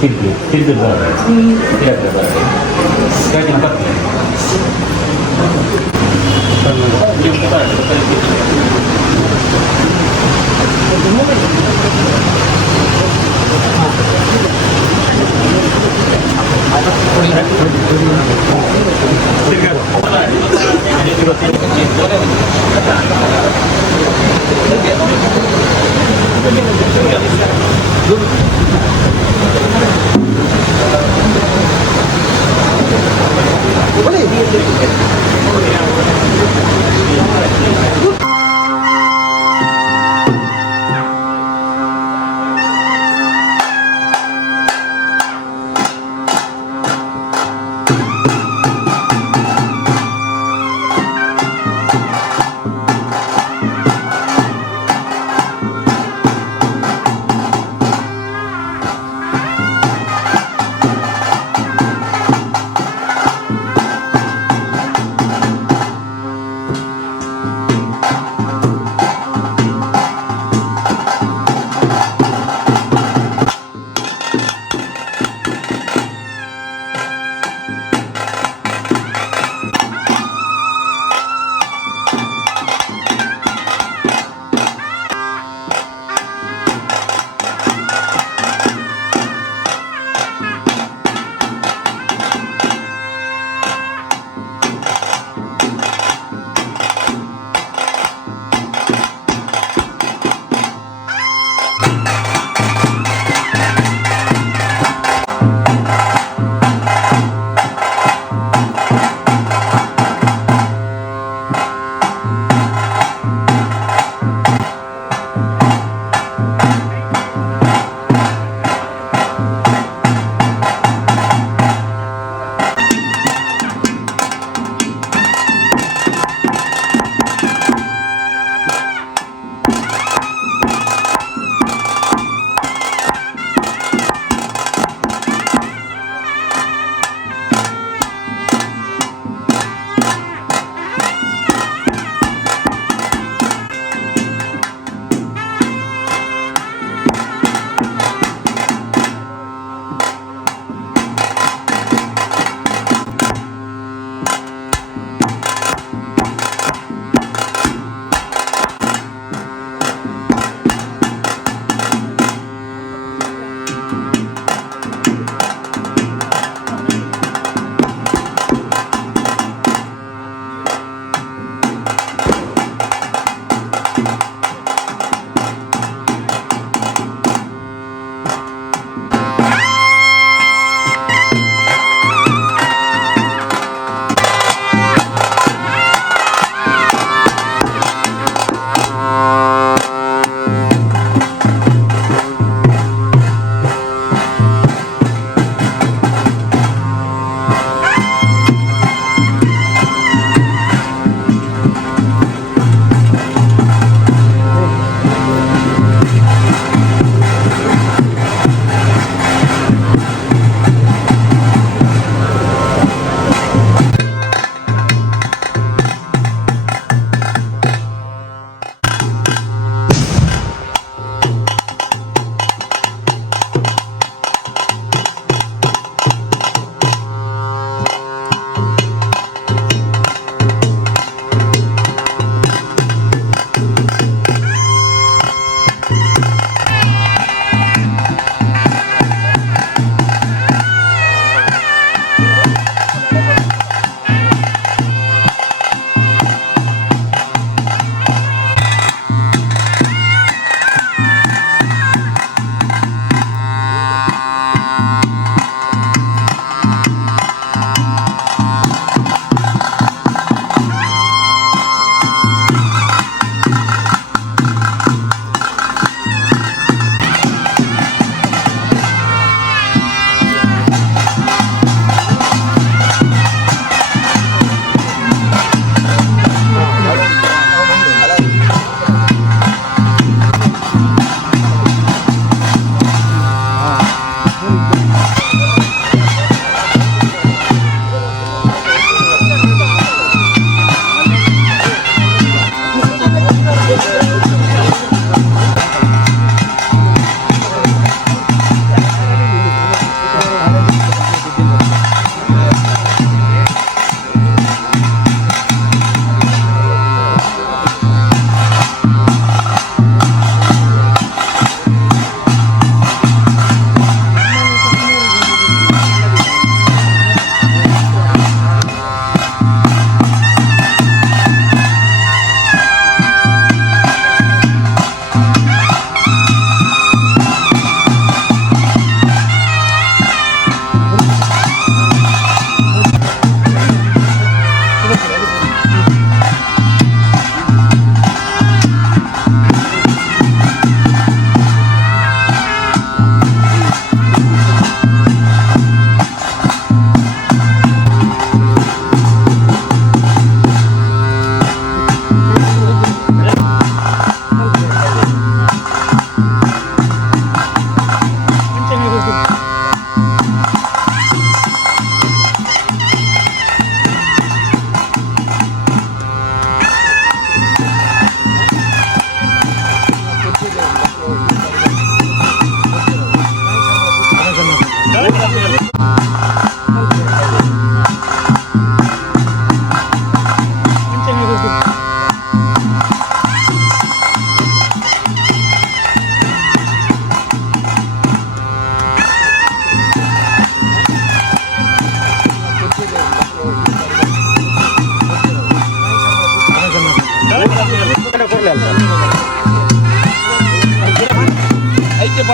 திருப்பி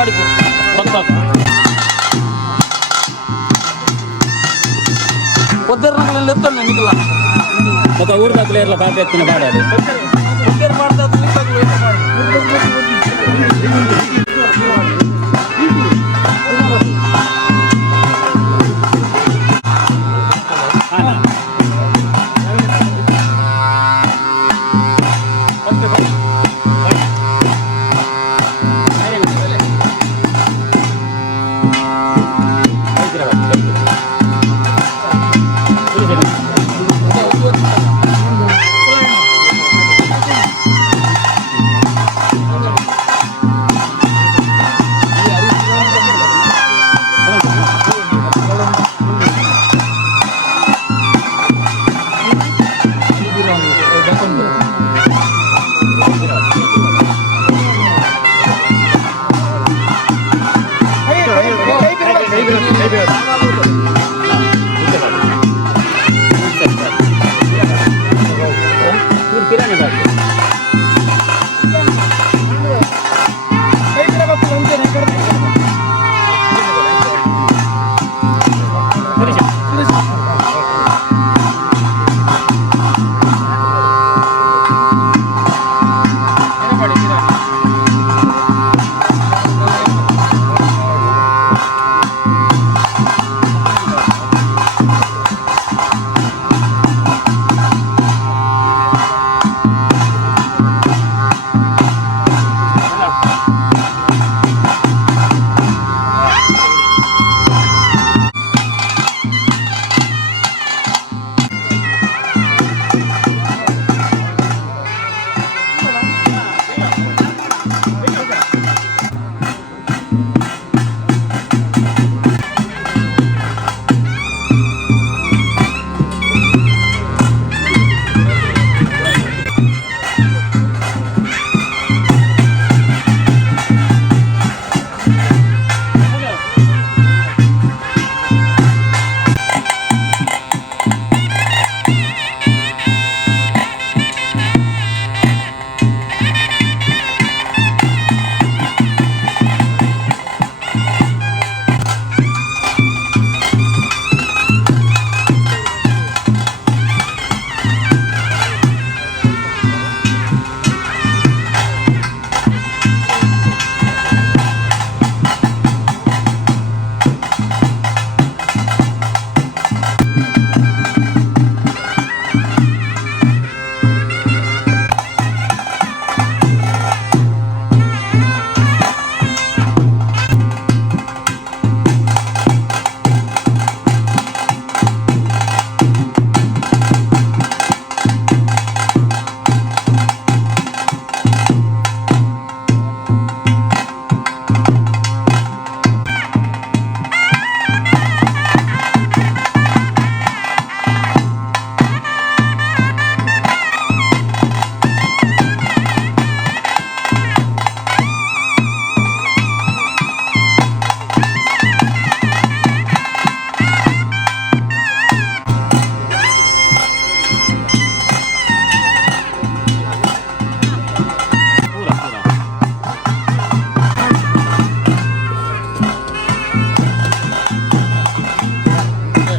ಪಾಡಿ పొద్దున్నగల ఎత్తాను నీకులా ఒక ఊరు పక్కల ఇట్లా బాగా ఎత్తున పాడాడు పొద్దున్న పాడతా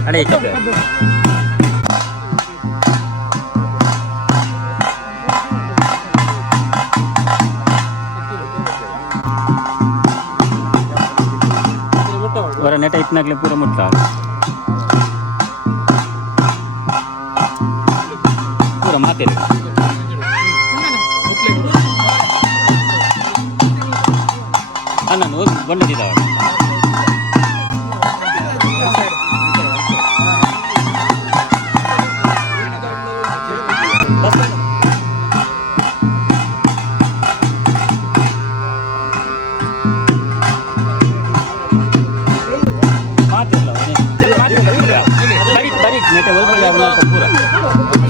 ಅಡೆ ಕಬ್ಬೆ वरा नेट इतनाकले पूरा मुट्टा पूरा माते ಅನ್ನ ಬಂದಿದ್ದಾವೆ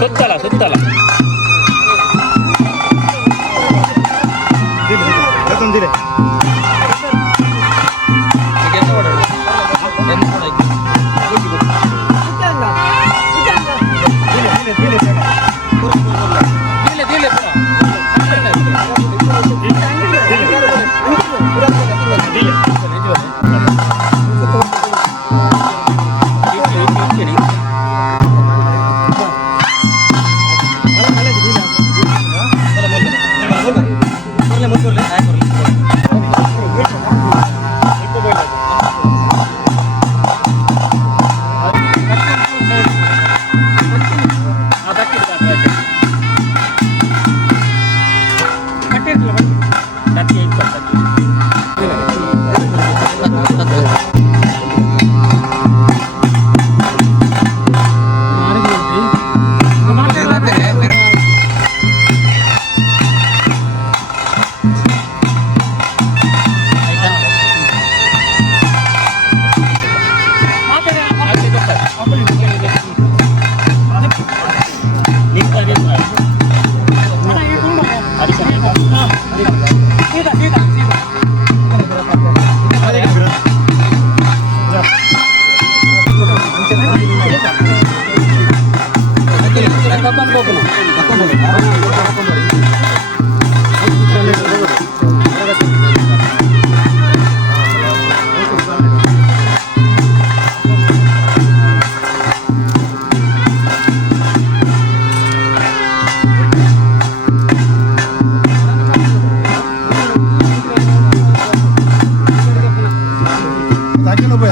ಸುತ್ತಲ ಸುತ್ತಲ Aquilo foi.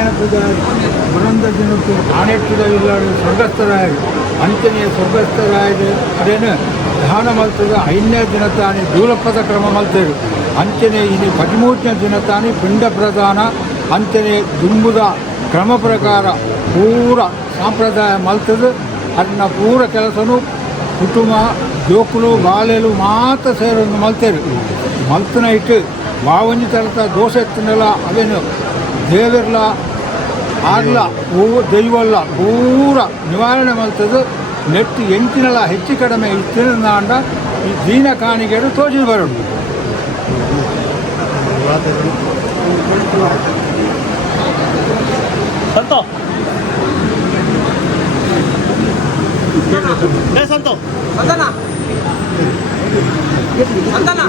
ತಗೊಂಡು ಹೋಗಿ ಬರಂದ ಜನಕ್ಕೂ ಆಣೆಟ್ಟುದವಿಲ್ಲ ಸ್ವರ್ಗಸ್ಥರಾಯ ಅಂಚನೆಯ ಸ್ವರ್ಗಸ್ಥರಾಯ ಅದೇನು ದಾನ ಮಲ್ತದ 5ನೇ ದಿನ ತಾನೇ ಧೂಲಪದ ಕ್ರಮ ಮಲ್ತರು ಅಂಚನೆ ಇನ್ನು 13ನೇ ದಿನ ತಾನೇ ಪಿಂಡ ಪ್ರದಾನ ಅಂಚನೆ ದುಂಬುದ ಕ್ರಮ ಪ್ರಕಾರ ಪೂರ ಸಾಂಪ್ರದಾಯ ಮಲ್ತದು ಅದನ್ನ ಪೂರ ಕೆಲಸನು ಕುಟುಂಬ ಜೋಕುಲು ಬಾಲೆಲು ಮಾತ್ರ ಸೇರೊಂದು ಮಲ್ತರು ಮಲ್ತನ ಇಟ್ಟು ಬಾವಂಜಿ ತರತ ದೋಷ ಎತ್ತನೆಲ್ಲ ಅವೇನು ದೇವರ್ಲ ಆಗ್ಲ ದೈವಲ್ಲ ಪೂರ ನಿವಾರಣೆ ಮಲ್ತದು ನೆಟ್ಟು ಎಂಚಿನೆಲ್ಲ ಹೆಚ್ಚು ಕಡಿಮೆ ಇತ್ತಿನ ಈ ದೀನ ಕಾಣಿಕೆಗಳು ತೋಚಿ ಬರುವುದು. ಸಂತೋ ಸಂತೋ ಸಂತಾನ ಸಂತಾನ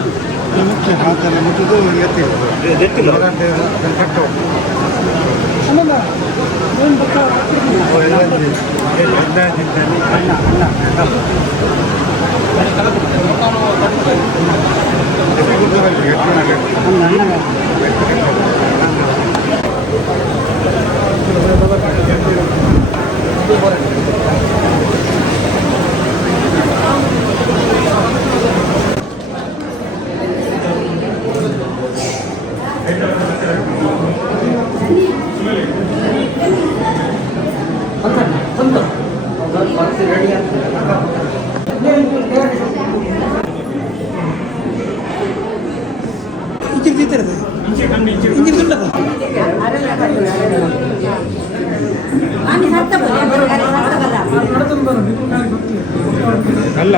ಅಲ್ಲ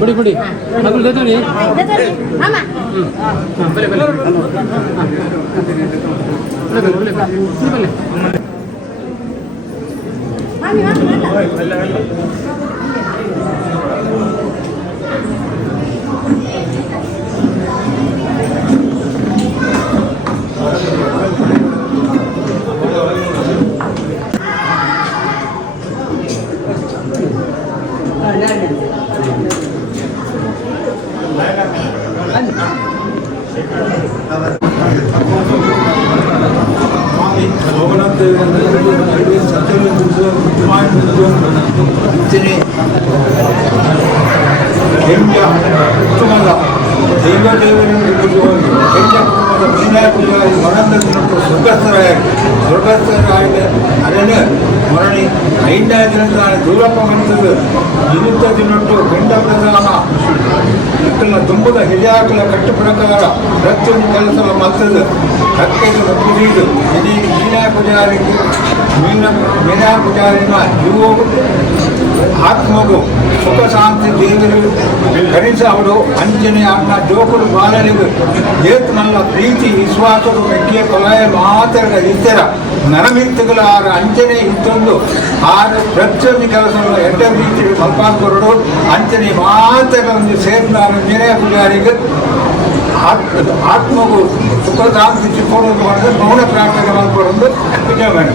ಬಿಡಿ ಬಿಡಿ ಅದು ಜೊತೆ ಉತ್ತಮದ ದೈವದೇವರಿಂದ ಸ್ವರ್ಗಸ್ಥರಾಗಿ ಅದನ್ನು ಮರಣಿ ಐಂದಾದಿನ ದುರ್ಲಭ ಮಂತದ್ದು ನಿರುತ್ತದಿನೊಟ್ಟು ಗಂಡ ಪ್ರಧಾನ ಇಕ್ಕಲ ತುಂಬದ ಹಿರಿಯಾಕಲ ಕಟ್ಟು ಪ್ರಕಾರ ಪ್ರತಿಯೊಂದು ಕೆಲಸದ ಮತ್ತದು ಹಕ್ಕಿಗೆ ಒಪ್ಪಿದು ಮೀನಾ ಪೂಜಾರಿಗೆ ಮೀನಾ ಪೂಜಾರಿನ ಇವು ಆತ್ಮಗೂ ಸುಖ ಶಾಂತಿ ದೇವರು ಕನಿಷ್ಠ ಅವರು ಅಂಚನೆ ಅನ್ನ ಜೋಕುಡು ಬಾಲನಿಗೂ ಏತ್ ನನ್ನ ಪ್ರೀತಿ ವಿಶ್ವಾಸಗಳು ಮೆಟ್ಟಿಯ ಕೊಲಾಯ ಮಾತ್ರ ಇತ್ತರ ನರಮಿತ್ತುಗಳ ಆರು ಅಂಚನೆ ಇತ್ತೊಂದು ಆರು ಪ್ರತಿಯೊಂದು ಕೆಲಸಗಳು ಎಡ್ಡ ರೀತಿ ಮಲ್ಪಾಲ್ಕೊರಡು ಅಂಚನೆ ಮಾತ್ರ ಒಂದು ಸೇರಿದ ಮೀನಾ ಪೂಜಾರಿಗೆ ಆತ್ಮಗೂ ಸುಖ ಶಾಂತಿ ಚಿಕ್ಕೋದು ಮಾಡಿದ್ರೆ ಮೌನ ಪ್ರಾರ್ಥನೆ ಮಾಡ್ಕೊಂಡು ಪೂಜೆ ಮಾಡಿ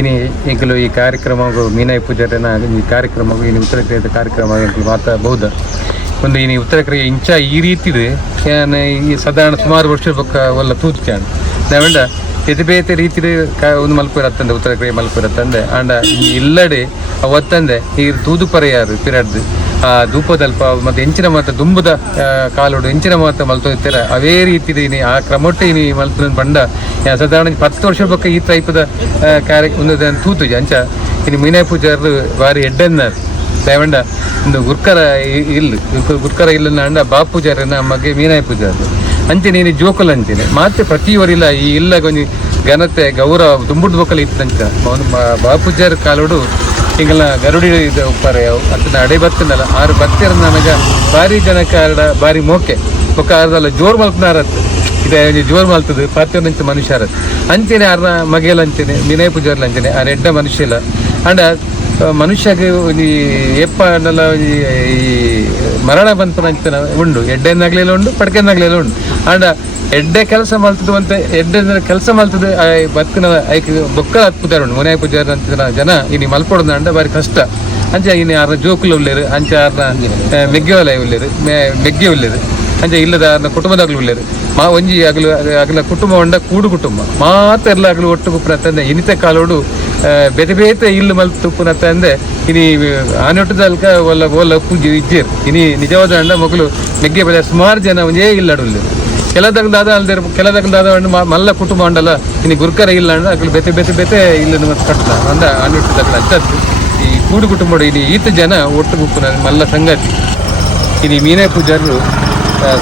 ಇನಿ ಎಂಕಲು ಈ ಕಾರ್ಯಕ್ರಮಗೂ ಮೀನಾಯಿ ಪೂಜಾರಿನ ಈ ಕಾರ್ಯಕ್ರಮಗೂ ಇನ್ನು ಉತ್ತರ ಕನ್ನಡ ಕಾರ್ಯಕ್ರಮ ಎಂಕಲು ಮಾತಾಡಬಹುದ ಒಂದು ಇನಿ ಉತ್ತರ ಕನ್ನಡ ಇಂಚ ಈ ರೀತಿದು ಈ ಸಾಧಾರಣ ಸುಮಾರು ವರ್ಷ ಪಕ್ಕ ಒಲ್ಲ ತೂತ್ಕ್ಯಾನ್ ನಾವೆಂಡ ಬೇತೆ ಬೇತೆ ರೀತಿದು ಒಂದು ಮಲ್ಪುರತ್ತಂದೆ ಉತ್ತರ ಕನ್ನಡ ಮಲ್ಪುರತ್ತಂದೆ ಆಂಡ ಇಲ್ಲಡೆ ಅವತ್ತಂದೆ ಈ ತೂದು ಪರೆಯಾರು ಪಿರಡ್ದು ಆ ಧೂಪದಲ್ಪ ಮತ್ತು ಎಂಚಿನ ಮಾತ್ರ ದುಂಬುದ ಕಾಲೋಡು ಎಂಚಿನ ಮಾತ್ರ ಮಲ್ತೋಗ್ತಾರೆ ಅವೇ ರೀತಿ ಆ ಕ್ರಮೊಟ್ಟೆ ಇನಿ ಮಲ್ತ ಬಂಡ ಸಾಧಾರಣ 10 ವರ್ಷ ಪಕ್ಕ ಈ ಟೈಪದ ಒಂದು ತೂತು ಅಂಚ ಇನ್ನು ಮೀನಾಯಿ ಪೂಜಾರು ಬಾರಿ ಎಡ್ಡೆన్నారు ದಯವಂಡ ಒಂದು ಗುರ್ಕರ ಇಲ್ಲನ್ನ ಅಂಡ ಬಾಪು ಪೂಜಾರನ ಮಗೆ ಮೀನಾಯಿ ಪೂಜಾರು ಅಂಚೆ ನೀನು ಜೋಕಲ್ ಅಂಚೇನೆ ಮತ್ತೆ ಪ್ರತಿಯವರಿಲ್ಲ ಈ ಇಲ್ಲ ಕೊಂಚ ಘನತೆ ಗೌರವ ದುಂಬುಡ್ ಬೊಕ್ಕಲ್ ಇತ್ತಂಚ ಬಾಪು ಪೂಜಾರ ಕಾಲೋಡು ಈಗೆಲ್ಲ ಗರುಡಿ ಇದು ಉಪ್ಪಾರ ಅದನ್ನ ಅಡೆ ಬರ್ತನಲ್ಲ 6 ಬತ್ತಿರ ನನಗೆ ಭಾರಿ ಜನಕ್ಕೆ ಭಾರಿ ಮೋಕೆ ಒಕ್ಕ ಅರ್ಧಲ್ಲ ಜೋರು ಮಲ್ಪನಾರತ್ತು ಇದೆ ಜೋರು ಮಲ್ತದ್ದು 10 ನಿಂಚ ಮನುಷ್ಯರತ್ತು ಅಂಚೆನೆ ಅರ್ಧ ಮಗೇಲ ಅಂಚೆನೆ ಮೀನಾಯಿ ಪೂಜಾರ್ಲ ಅಂಚೆನೆ ಆ ರೆಡ್ಡ ಮನುಷ್ಯಲ್ಲ ಅಂಡ ಮನುಷ್ಯಗೆ ಈ ಎಪ್ಪ ಅನ್ನೆಲ್ಲ ಈ ಮರಣ ಬಂತು ಅಂಚನ ಉಂಡು ಎಡ್ಡೆನಾಗ್ಲಿಲ್ಲ ಉಂಡು ಪಡ್ಕೆನಾಗ್ಲಿಲ್ಲ ಉಂಡು ಅಂಡ ಎಡ್ಡೆ ಕೆಲಸ ಮಲ್ತದ್ದು ಅಂತ ಎಡ್ಡೆ ಕೆಲಸ ಮಲ್ತದ್ದು ಬದುಕಿನ ಐಕ್ ಬೊಕ್ಕಳ ಪೂಜಾರ ಉಂಡು ಮೀನಾಯಿ ಪೂಜಾರ ಅಂತ ಜನ ಇನ್ನು ಮಲ್ಪೊಡೋದು ಅಂಡ ಬಾರಿ ಕಷ್ಟ ಅಂಚ ಇನ್ನು ಯಾರ ಜೋಕುಲು ಉಳ್ಳೇರು ಅಂಚ ಯಾರನ್ನ ಮೆಗ್ಗೆ ಒಲೆ ಉಳ್ಳೇರು ಮೆಗ್ಗೆ ಉಳ್ಳೇರು ಅಂಚ ಇಲ್ಲದ ಕುಟುಂಬದಾಗ್ಲು ಉಳ್ಳೇರು ಒಂಜಿ ಅಗಲ ಕುಟುಂಬ ಉಂಡ ಕೂಡು ಕುಟುಂಬ ಮಾತ್ರ ಎಲ್ಲ ಆಗಲು ಒಟ್ಟು ಕುಪ್ಪನ ತಂದೆ ಇನಿತ ಕಾಲೋಡು ಬೇತೆ ಬೇತೆ ಇಲ್ಲು ಮಲ್ತು ಪುನಃ ತಂದೆ ಇನಿ ಆನೊಟ್ಟದಲ್ಕ ಒಲ್ಲ ಪೂಜೆ ಇಜ್ಜೇರು ಇನಿ ನಿಜವಾದ ಅಂಡ ಮಗಳು ಮೆಗ್ಗೆ ಬೆಲೆ ಸುಮಾರು ಜನ ಒಂದೇ ಇಲ್ಲಡುಲ್ಲೇರು ಕೆಲದಾದ ಅಲ್ದೇ ಕೆಲದಾದ ಮಲ್ಲ ಕುಟುಂಬ ಉಂಡಲ್ಲ ಇನ್ನು ಗುರ್ಕರ ಇಲ್ಲ ಅಂಡ ಅಗಲು ಬೇತೆ ಬೇತೆ ಬೇತೆ ಇಲ್ಲನ್ನು ಮತ್ತೆ ಕಟ್ಟ ಅಂದ ಆನೊಟ್ಟದಲ್ಲ ಅಂತದ್ದು ಈ ಕೂಡು ಕುಟುಂಬ ಇನಿ ಈತ ಜನ ಒಟ್ಟು ಗುಪ್ಪನ ಮಲ್ಲ ಸಂಗತಿ ಇನಿ ಮೀನಾಯಿ ಪೂಜಾರರು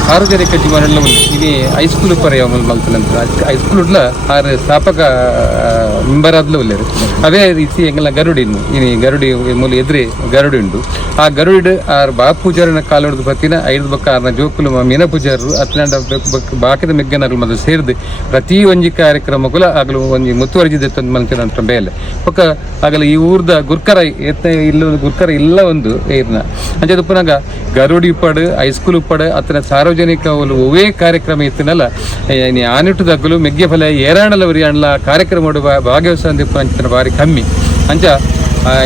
ಸಾರ್ವಜನಿಕ ಜೀವನ ಉಂಟು ಇನಿ ಹೈಸ್ಕೂಲ್ ಪರ್ಯಾಯ ಮಲ್ತನಂತರ ಹೈಸ್ಕೂಲ್ ಆರು ಸ್ಥಾಪಕ ಮೆಂಬರಾದ್ಲು ಉಳ್ಳೇರು ಅವೇ ರೀತಿ ಎಂಗೆಲ್ಲ ಗರುಡಿನ್ನು ಇನಿ ಗರುಡಿ ಮೂಲ ಎದುರಿ ಗರುಡಿ ಉಂಟು ಆ ಗರುಡು ಆರು ಬಾಪು ಪೂಜಾರಿನ ಕಾಲೋಡ್ದು ಬತ್ತಿನ 5 ಬಕ್ಕ 6 ಜೋಕುಲು ಮೀನ ಪೂಜಾರರು ಹತ್ತನಂಡ ಬಾಕಿದ ಮೆಗ್ಗನಗಳು ಮೊದಲು ಸೇರಿದು ಪ್ರತಿ ಒಂಜಿ ಕಾರ್ಯಕ್ರಮಗಳು ಆಗಲು ಒಂಜಿ ಮುತುವರ್ಜಿದೆತ್ತೊಂದು ಮಲ್ತಿನ ಬೇಲೆ ಪಕ್ಕ ಆಗಲ ಈ ಊರ್ದ ಗುರ್ಕರ ಗುರ್ಕರ ಇಲ್ಲ ಒಂದು ಏರ್ನ ಅಂಚೆ ಪುನಗ ಗರುಡಿ ಉಪ್ಪಡು ಹೈಸ್ಕೂಲ್ ಉಪ್ಪಡು ಅತ್ತನ ಸಾರ್ವಜನಿಕ ಒವೇ ಕಾರ್ಯಕ್ರಮ ಇತ್ತಿನಲ್ಲ ಆನಿಟ್ಟುದಾಗಲು ಮೆಗ್ಗೆ ಫಲ ಏರಾಣಲವರಿ ಅಣ್ಣ ಕಾರ್ಯಕ್ರಮ ಭಾಗವಹಿಸ ಅಂಚಿನ ಭಾರಿ ಕಮ್ಮಿ ಅಂಚ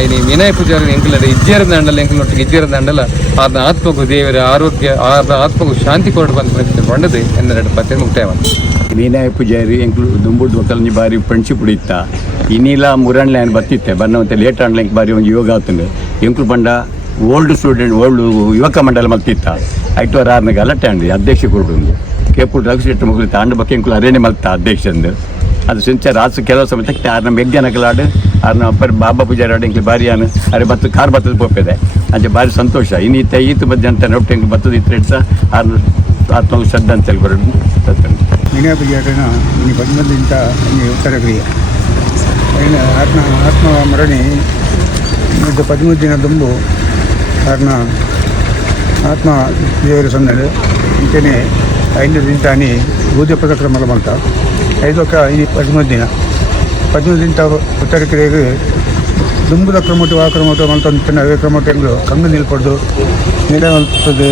ಇನಿ ಮೀನಾಯಿ ಪೂಜಾರಿ ಎಂಕಲದ ಇಜ್ಜೇರದ ಅಂಡಲ್ಲ ಎಂಕಲೊಟ್ಟಿಗೆ ಇಜ್ಜೇರದ ಅಂಡಲ್ಲ ಆರ್ನ ಆತ್ಮಗೂ ದೇವರ ಆರೋಗ್ಯ ಆರ್ನ ಆತ್ಮಗೂ ಶಾಂತಿ ಕೊಡು ಬಂದು ಬಂಡದು ಎನ್ನೆರಡು ಪತ್ತೆ ಮುಕ್ತಾಯ ಮೀನಾಯಿ ಪೂಜಾರಿ ಎಂಕ್ಲು ದುಂಬುಡ್ ಒಕ್ಕಲ್ನಿ ಬಾರಿ ಫ್ರೆಂಡ್ಶಿಪ್ ಉಡಿತ್ತ ಇನ್ನಿಲ್ಲ ಮುರಣ್ಲೆ ಏನು ಬತ್ತಿತ್ತೆ ಬನ್ನವಂತೆ ಲೇಟ್ ಆಣ್ಲೆ ಬಾರಿ ಒಂದು ಯೋಗ ಆತಂದು ಎಂಕ್ಲು ಬಂಡ ಓಲ್ಡ್ ಯುವಕ ಮಂಡಲ ಮಲ್ತಿತ್ತ ಐಟು 6 ಗಲಾಟೆ ಅಂಡಿ ಅಧ್ಯಕ್ಷ ಕೊಡು ಕೇಪುಡು ರಘುಶೆಟ್ಟಿ ಮುಗಿಲು ತಾಂಡ ಬಗ್ಗೆ ಎಂಕ್ಲು ಅರೇನೆ ಮಲ್ತ ಅಧ್ಯಕ್ಷಂದು ಅದು ಸಿಂಚ ರಾತ್ರಿ ಕೆಲವು ಸಮಯ ತಕ್ಕ 6 ಮೆಗ್ಗನಕಲಾಡು 6 ಬಾಬಾ ಪೂಜಾರಿ ಆಡು ಎಂಕ್ಲು ಬಾರಿ ಆನು ಅರೆ ಬತ್ತು ಕಾರ್ ಬತ್ತದ ಪೋಪಿದೆ ಅಂಚೆ ಬಾರಿ ಸಂತೋಷ ಇನ್ನಿತ್ತ ಈತು ಬದ್ದೆ ಅಂತ ನೋಡ್ತು ಎಂಕ್ಲು ಬತ್ತದ ಇತ್ತು ಸಹ 6 ಆತ್ಮಗಳು ಶ್ರದ್ಧೆ ಅಂತ ಹೇಳ್ಕೊಡು ಮೀನಾಯಿ ಪೂಜಾರಿನ ಇನ್ನು 11ರಿಂದ ಉತ್ತರ ಕ್ರಿಯೆ ಆತ್ಮ ಮರಣಿ 13 ದಿನ ದುಂಬು ಕಾರಣ ಆತ್ಮ ದೇವರ ಸೊನ್ನದು ಇಂಚನೆ 5 ದಿನ ಅನಿ ಬೂದಿ ಪ್ರಕ್ರಮಗಳು ಬಂತ 5 ಇನ್ನು 13 ದಿನ ಉತ್ತರ ಕ್ರಿಯೆಗೆ ದುಂಬುದ ಕ್ರಮಟು ಆ ಕ್ರಮಟು ಮಲ್ತೊಂದು ಅವೇ ಕ್ರಮಟಗಳು ಕಂಗು ನಿಲ್ಪಡ್ದು ನೀರೇ ಮಲ್ತದ್ದು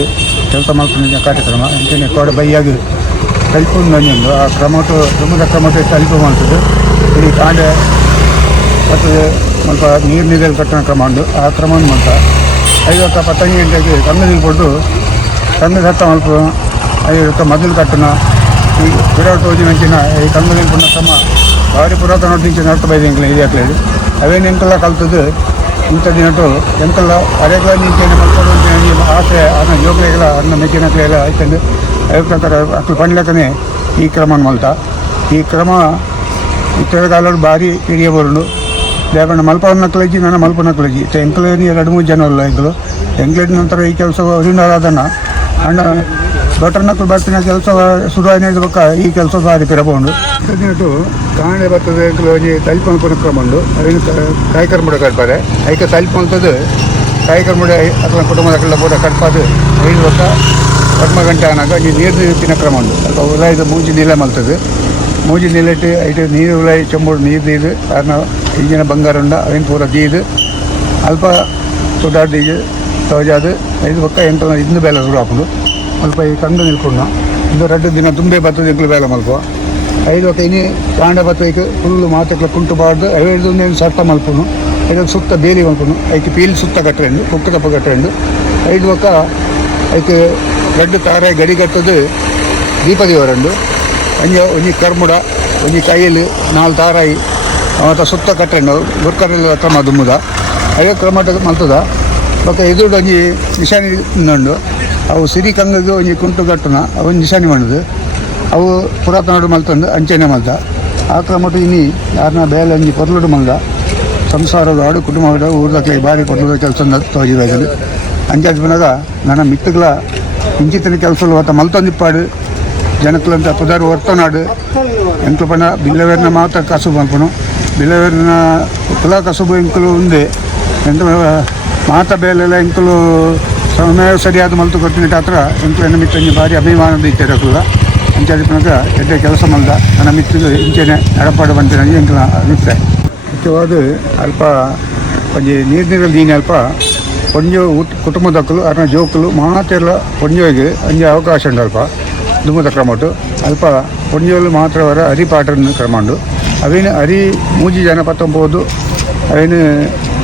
ಕೆಲಸ ಮಾಡ್ಕೊಂಡು ಕಾರ್ಯಕ್ರಮ ಇಂಚನೆ ಕೋಡ ಬೈಯಾಗಿ ತಲುಪು ನಂಜೊಂದು ಆ ಕ್ರಮಟು ದುಂಬುದ ಕ್ರಮಟು ತಲುಪು ಮಾಡ್ತದ್ದು ಇಲ್ಲಿ ಕಾಂಡೆ ಬರ್ತದೆ ಸ್ವಲ್ಪ ನೀರಲ್ಲಿ ಕಟ್ಟಣ ಕ್ರಮ ಉಂಟು ಆ ಕ್ರಮ ಮಾಡ್ತ 5 10 ಗಂಟೆಗೆ ಕಂಗು ನಿಲ್ಪಟ್ಟು ಕಂಗು ಕಟ್ಟ ಮಲ್ಪ 5 ಮೊದಲು ಕಟ್ಟಣ ಈ ವಿರಾಟ್ ಹೋಗಿ ನಂಚಿನ ಈ ಕಂಗು ನಿಲ್ಪಣ್ಣ ಕ್ರಮ ಭಾರಿ ಪುರಾತನ ನಿಂಚಿನ ಅರ್ಥ ಬೈದು ಎಂಕಲ ಇದೆ ಹಾಕ್ಲಿಲ್ಲ ಅವೇನು ಎಂಕಲ್ಲ ಕಲ್ತದ್ದು ಇಂಥ ದಿನಟ್ಟು ಎಂಕಲ್ಲ ಅರೆಗಳ ನಿಂಚೇನೆ ಮಲ್ಕೊಂಡು ಆಸೆ ಅದನ್ನ ಯೋಗಗಳ ಅದನ್ನ ಮೆಚ್ಚಿನಕ್ಲೆಲ್ಲ ಆಯ್ತಂದು ಅದೇ ಪ್ರಕಾರ ಅಕ್ಕಲು ಪಂಡ್ಲಕ್ಕನೆ ಈ ಕ್ರಮ ಮಲ್ತ ಈ ಕ್ರಮ ಇತರ ಕಾಲೋಡು ಭಾರಿ ಹಿರಿಯ ಬರುಂಡು ಯಾಕಂದ್ರೆ ಮಲ್ಪನ ಕಲಜಿ ನಾನು ಮಲ್ಪನ ಕಲಜಿ ಎಂಕಲೇನಿ 2-3 ಜನ ಅಲ್ಲ ಎಂಕ್ಲೇದ ನಂತರ ಈ ಕೆಲಸ ಅದನ್ನು ಅಣ್ಣ ದೊಡ್ಡನಕ್ಕಳು ಬರ್ತಿನ ಕೆಲಸ ಸುಧಾರಣೆ ಬಕ್ಕ ಈ ಕೆಲಸ ಭಾರಿ ಪಿರಬಹುದು ದಿನಟ್ಟು ಕಾಣೆ ಬರ್ತದೆ ಎಂಕಲು ತಲ್ಪ ಮಲ್ಪನ ಕ್ರಮ ಉಂಡು ಅದನ್ನು ಕಾಯ್ಕರ್ಮುಡ ಕಟ್ಪಾರೆ ಐಕೆ ತಲ್ಪ ಅಂತದ್ದು ಕಾಯ್ಕರ್ಮುಡ ಅಕ್ಕಲ ಕುಟುಂಬದ ಕೂಡ ಕಟ್ಪಾದು 5 ವರ್ಷ 10 ಗಂಟೆ ಆನಾಗ ಈ ನೀರು ತಿನ್ನ ಕ್ರಮ ಉಂಡು ಅಲ್ಪ ಉಲಾಯ್ದು ಮೂಜಿ ನೀಲ ಮಲ್ತದ್ದು ಮೂಜಿ ನಿಲ್ಲಿಟ್ಟು ಐಟು ನೀರು ಉಲಾಯಿ ಚೆಂಬುಡು ನೀರು ದೀದು ಅದನ್ನ ಈಗಿನ ಬಂಗಾರ ಉಂಡ ಅವೇನು ಪೂರ ದೀದು ಅಲ್ಪ ಸುಡಾಡು ದೀದು ತೋಜಾದು 5 ಪಕ್ಕ 8 ಇಂದು ಬೇಲೆ ಶುರು ಹಾಕೊಂಡು ಸ್ವಲ್ಪ ಈ ಕಂಡು ನಿಲ್ಕೊಂಡು ಇಂದು 2 ದಿನ ತುಂಬೆ ಬರ್ತದೆ ಎಂಕ್ಲು ಬೇಲೆ ಮಲ್ಪ ಐದು ಒಕ್ಕ ಇನಿ ಕಾಂಡ ಬತ್ತೈಕು ಫುಲ್ಲು ಮಾತಕ್ಕೆ ಕುಂಟುಬಾರ್ದು ಐದೊಂದೇನು ಸರ್ತ ಮಲ್ಪುನು ಐದು ಸುತ್ತ ಬೇಲಿ ಮಲ್ಪುನು ಐಕೆ ಪೀಲ್ ಸುತ್ತ ಕಟ್ಟರೆಂಡು ಕುಕ್ಕ ತಪ್ಪ ಕಟ್ಟರೆಂಡು ಐದು ಒಕ್ಕ ಐಕೆ ಗಡ್ಡು ತಾರಾಯಿ ಗಡಿ ಕಟ್ಟದು ದೀಪದಿ ಹೊರಂಡು ಒಂಜಿ ಕರ್ಮುಡ ಒಂಜಿ ಕೈಯಲ್ಲಿ 4 ತಾರಾಯಿ ಅವತ್ತ ಸುತ್ತ ಕಟ್ಟರೆಂಡು ಗುರ್ಕರೆಲ್ಲ ಕ್ರಮ ದುಮ್ಮುದ ಐದು ಕ್ರಮ ಮಲ್ತದ ಬೊಕ್ಕ ಎದುರು ಒಂಜಿ ನಿಶಾನಿ ಉಂಡು ಅವು ಸಿರಿ ಕಂಗಗೆ ಒಂಜಿ ಕುಂಟು ಕಟ್ಟುನ ಅವು ನಿಶಾನಿ ಮಾಡುದು ಅವು ಪುರಾತನ ಮಲ್ತಂದು ಅಂಚೆನೆ ಮಲ್ತ ಆ ಕ್ರಮಟ್ಟು ಇನಿ ಯಾರನ್ನ ಬೇಲೆ ಒಂಜಿ ಪೊರ್ಲುಡು ಮಲ್ದ ಸಂಸಾರದ ಆಡು ಕುಟುಂಬದ ಊರ್ದಕ್ಕೆ ಬಾರಿ ಕೊಟ್ಟದ ಕೆಲಸ ತೋಜಿಬೇಕು ಅಂಚಾದ ಬಿನಾಗ ನನ್ನ ಮಿತ್ತಗಳ ಇಂಚಿತ್ತಿನ ಕೆಲಸಗಳು ಅವತ್ತ ಮಲ್ತೊಂದಿಪ್ಪಾಡು ಜನಕ್ಕಲಂತ ಪುದಾರು ಹೊರ್ತನಾಡು ಎಂಕ್ಲು ಪಂಡ ಬಿಲ್ಲವೇರ್ನ ಮಾತ್ರ ಕಸುಬು ಅನ್ಪನು ಬಿಲ್ಲವೇರ್ನ ಕುಲ ಕಸುಬು ಎಂಕಲು ಉಂದೆ ಎಂತ ಮಾತ ಬೇಲೆಲ್ಲ ಎಂಕಲು ಸಮಯ ಸರಿಯಾದ ಮಲ್ತು ಕೊಟ್ಟಿನ ಹತ್ರ ಎಂಕಲು ಎನ್ನ ಮಿತ್ತಂಜಿ ಭಾರಿ ಅಭಿಮಾನದ ಇದ್ದಾರೆ ಕೂಡ ಅಂಚಾದಿಪ್ಪನಾಗ ಎಡ್ಡೆ ಕೆಲಸ ಮಲ್ದ ನನ್ನ ಮಿತ್ತಿಗೆ ಇಂಚೆನೆ ಎಡಪಾಡು ಬಂತೇನೆ ಎಂಕಲ ಅಭಿಪ್ರಾಯ ಮುಖ್ಯವಾದ ಅಲ್ಪ ಒಂಜಿ ನೀರಿನಲ್ಲಿ ನೀನು ಅಲ್ಪ ಪೊಂಜೋ ಕುಟುಂಬದಕ್ಕಲು ಅರ್ನ ಜೋಕುಲು ಮಾತೆಲ್ಲ ಪೊಂಜೋಗೆ ಒಂಜಿ ಅವಕಾಶ ಉಂಡು ಅಲ್ಪ ದುಮ್ಮದ ಕ್ರಮಟ್ಟು ಅಲ್ಪ ಪೊಂಜೋಲು ಮಾತ್ರ ಅವರ ಅರಿಪಾಟನ್ನು ಕ್ರಮಂಡು ಅವೇನು ಅರಿ ಮೂಜಿ ಜನ ಪತ್ತೊಂಬೋದು ಅವೇನು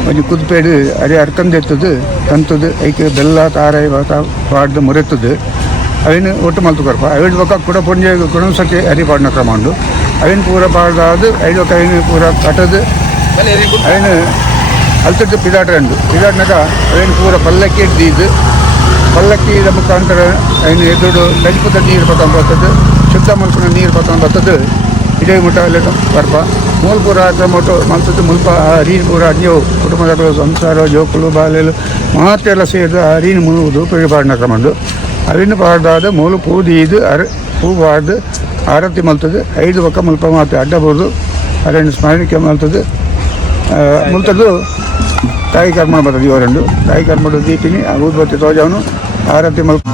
ಒಂಜಿ ಕುದ್ಪೇಡು ಅರಿ ಅರ್ಕಂದೆತ್ತದು ತಂತದು ಐಕೆ ಬೆಲ್ಲ ತಾರಾಯಿ ಪಾಡ್ದು ಮುರೆತ್ತದು ಅವೇನು ಒಟ್ಟು ಮಲ್ತು ಕೊರಪ ಐದು ಪಕ್ಕ ಕೂಡ ಪೊಂಜೆ ಗುಣಸಕ್ಕೆ ಅರಿಪಾಡಿನ ಕ್ರಮಂಡು ಅವೇನು ಪೂರ ಪಾಡ್ದಾದು ಐದು ಪಕ್ಕ ಅವೇನು ಪೂರ ಕಟ್ಟದು ಅವೇನು ಅಲ್ತದ್ದು ಪಿದಾಟ್ರಂಡು ಪಿದಾಟ್ನಾಗ ಅವೇನು ಪೂರ ಪಲ್ಲಕ್ಕಿ ಹಿಡ್ದು ಪಲ್ಲಕ್ಕಿದ ಮುಖಾಂತರ ಅವೇನು ಎದುರು ಗಂಜುಪುದ ನೀರು ಪತ್ತೊಂದು ಬರ್ತದೆ ಶುದ್ಧ ಮಲ್ಪನ ನೀರು ಪತ್ತೊಂದು ಬರ್ತದೆ ಇದೇ ಮುಟ್ಟ ಅಲ್ಲಿ ಬರ್ಪ ಮೂಲ ಪೂರ ಕ್ರಮಟ್ಟು ಮಲ್ತದ್ದು ಮುಲ್ಪ ಆ ಹರಿನ ಪೂರ ಅಜ್ಞವು ಕುಟುಂಬದ ಸಂಸಾರ ಜೋಕುಲು ಬಾಲೆಲು ಮಾತೆಲ್ಲ ಸೇರಿದ ಹರಿನ ಮುಳುವುದು ಪರಿಪಾಡನ ಕ್ರಮಂಡು ಅವಿನ ಪಾಡ್ದಾದ ಮೂಲ ಪೂ ದೀದು ಪೂ ಪಾಡ್ದು ಆರತಿ ಮಲ್ತದ್ದು ಐದು ಪಕ್ಕ ಮುಲ್ಪ ಮಾತು ಅಡ್ಡಬಹುದು ಅರಣ್ಯ ಸ್ಮರಣಿಕೆ ಮಲ್ತದ್ದು ಮುಲ್ತದ್ದು ತಾಯಿ ಕರ್ಮ ಬರ್ತದೆ ಇವರಂಡು ತಾಯಿ ಕರ್ಮಡು ದೀಪಿನಿ ಆ ಊದ್ಬತ್ತಿ ತೋಜವನು ಆರತಿ ಮಲ್ಪ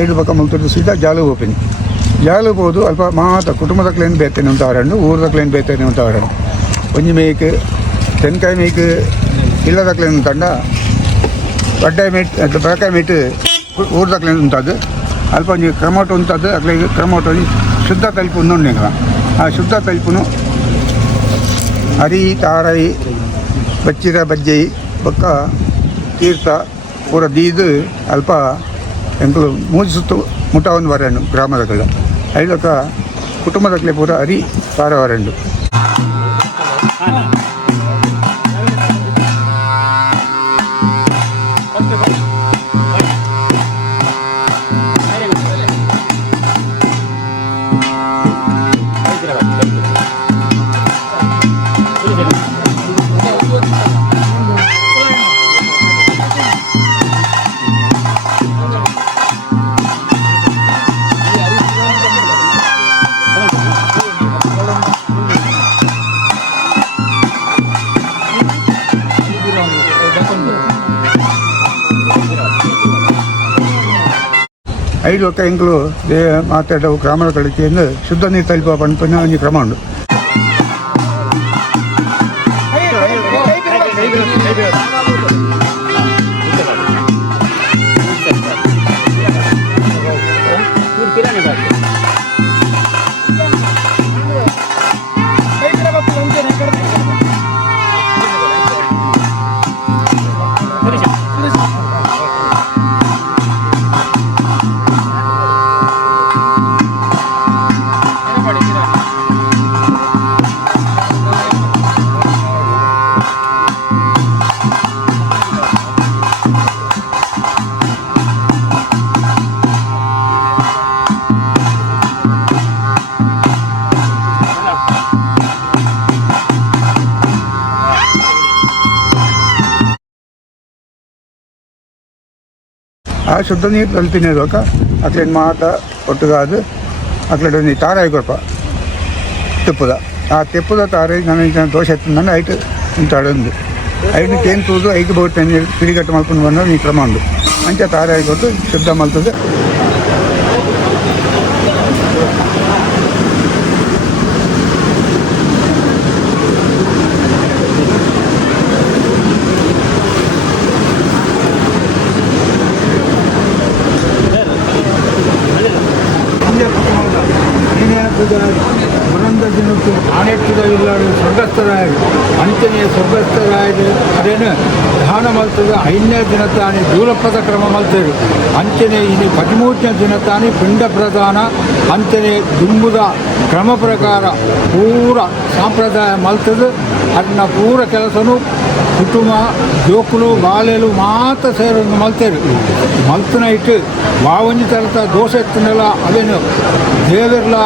ಐದು ಪಕ್ಕ ಮಲ್ತದ್ದು ಸೀದಾ ಜಾಲು ಹೋಗ್ತೀನಿ ಜಾಲು ಹೋದು ಅಲ್ಪ ಮಾತ ಕುಟುಂಬದಕ್ಲೇನು ಬೇತೇನೆ ಅಂತ ಅವರಂಡು ಊರದಕ್ಲೇನು ಬೇತೇನೆ ಅಂತ ಅವರಂಡು ಒಂಜಿ ಮೇಯ್ಕ್ ತೆನ್ಕಾಯಿ ಮೇಯ್ಕ್ ಇಲ್ಲದಕ್ಲೇನು ತಂಡ ಬಡ್ಡಾಯಿ ಮೇಟ್ ಬೆಳಕಾಯಿ ಮೇಟ್ ಊರದಕ್ಲೇನು ಉಂಟದು ಅಲ್ಪ ಒಂಜಿ ಕ್ರಮೋಟು ಉಂಟದು ಅಕ್ಲಿಗೆ ಕ್ರಮೋಟು ಶುದ್ಧ ತಲುಪು ಉಂಡು ಆ ಶುದ್ಧ ತಲುಪುನು ಹರಿ ತಾರಾಯಿ ಬಚ್ಚಿರ ಬಜ್ಜಿ ಬೊಕ್ಕ ತೀರ್ಥ ಪೂರ ದೀದು ಅಲ್ಪ ಎಂಕಲು ಮೂಜಿ ಸುತ್ತು ಮುಟ ಒಂದು ವರೆಂಡು ಗ್ರಾಮದಕ್ಕೆಲ್ಲ ಐದಕ್ಕ ಕುಟುಂಬದಕ್ಲೆ ಪೂರ ಹರಿ ತಾರ ವರೆಂಡು ಐದು ಒಕ್ಕ ಎಂಕಲು ಮಾತಾಡವು ಗ್ರಾಮದ ಕಳಿಕೆಯಿಂದ ಶುದ್ಧ ನೀರು ತಲುಪುವ ಪಂಪನ ಒಂಜಿ ಕ್ರಮ ಉಂಡು ಆ ಶುದ್ಧ ನೀರು ತಲ್ತಿನೇದೋಕ ಅಕ್ಲೇನು ಮಾತ ಒಟ್ಟುಗಾದು ಅಕ್ಲಡೆ ಒಂದು ತಾರಾಯಿ ಕೊರಪ ತೆಪ್ಪುದ ಆ ತೆಪ್ಪುದ ತಾರಾಯಿ ನಾನು ದೋಷ ನನ್ನ ಐಟು ಉಂಟಾಡೊಂದು ಐದು ತೇನು ತೂದು ಐದು ಬೋಟ್ ಪಿರಿಗಟ್ಟು ಮಲ್ಕೊಂಡು ಬಂದ ಈ ಕ್ರಮ ಉಂಡು ಅಂಚೆ ತಾರಾಯಿ ಕೊಟ್ಟು ಶುದ್ಧ ಮಲ್ತದೆ. ಬುರಂದ ಜನಕ್ಕೆ ಆನೆಟ್ಟುದ ಇಲ್ಲಾಡು ಸ್ವರ್ಗಸ್ಥರಾಯರು ಅಂಚನೆಯ ಸ್ವರ್ಗಸ್ಥರಾಯರು ಅದೇನು ದಾನ ಮಲ್ತದ 5ನೇ ದಿನ ತಾನೇ ದೂಲಪದ ಕ್ರಮ ಮಲ್ತರು ಅಂಚನೆ ಇನ್ನು 13ನೇ ದಿನ ತಾನೇ ಪಿಂಡ ಪ್ರದಾನ ಅಂಚನೆ ದುಂಬುದ ಕ್ರಮ ಪ್ರಕಾರ ಪೂರ ಸಾಂಪ್ರದಾಯ ಮಲ್ತದು ಅದನ್ನ ಪೂರ ಕೆಲಸನು ಕುಟುಂಬ ಜೋಕುಲು ಬಾಲೆಲು ಮಾತ್ರ ಸೇರನ್ನು ಮಲ್ತೇರು ಮಲ್ತನ ಇಟ್ಟು ವಾವಂಜಿ ತರತ ದೋಷ ಎತ್ತನೆಲ್ಲ ಅದೇನು ದೇವರ್ಲ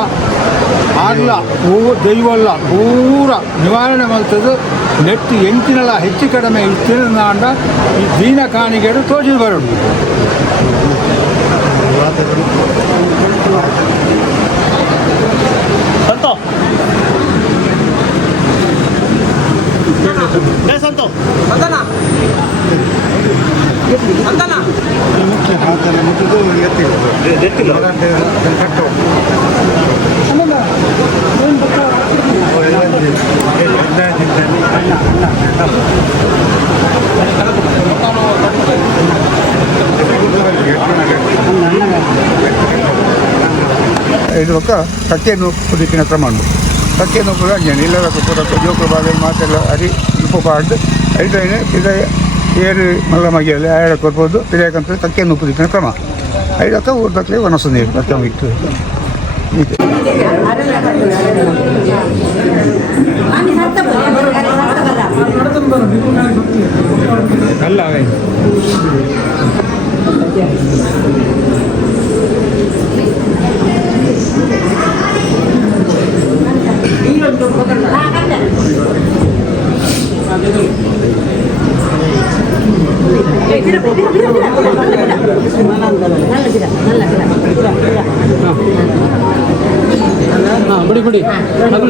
ಆರ್ಲ ದೈವಲ್ಲ ಪೂರ ನಿವಾರಣೆ ಮಲ್ತದು ನೆಟ್ಟು ಎಂಚಿನಲ್ಲ ಹೆಚ್ಚು ಕಡಿಮೆ ಇತ್ತಿನ ಅಂಡ ಈ ದೀನ ಕಾಣಿಗೆಡು ತೋಜಿ ಬರೋದು. ಇದು ಒಕ್ಕ ತಕ್ಕೆಯನ್ನು ಕುದಿಕಿನ ಕ್ರಮ ಉಂಟು. ತಕ್ಕೆಯನ್ನು ಕೂಡ ಅಂಜನೆ ಇಲ್ಲದ ಪೂರ ಜೋಕುಲು ಬಾಲೆಲು ಮಾತೆಲ್ಲ ಅರಿ ಉಪ್ಪು ಪಾಡ್ದು ಐದೈನೆ ಇದು ಏರು ಮಲ್ಲ ಮಗಿಯಲ್ಲಿ ಆಯಡ ಕೊಡ್ಬೋದು ಪಿರಿಯಾಕಂತ ತಕ್ಕೆಯನ್ನು ಕುದಿಕಿನ ಕ್ರಮ ಐದಕ್ಕ ಊರ್ದಕ್ಕಲೆ ಒಣಸು ನೀರು ಕ್ರಮ ಇಟ್ಟು ಇದೆ. ಅಲ್ಲ ಬಿಡಿ ಬಿಡಿ ಅದು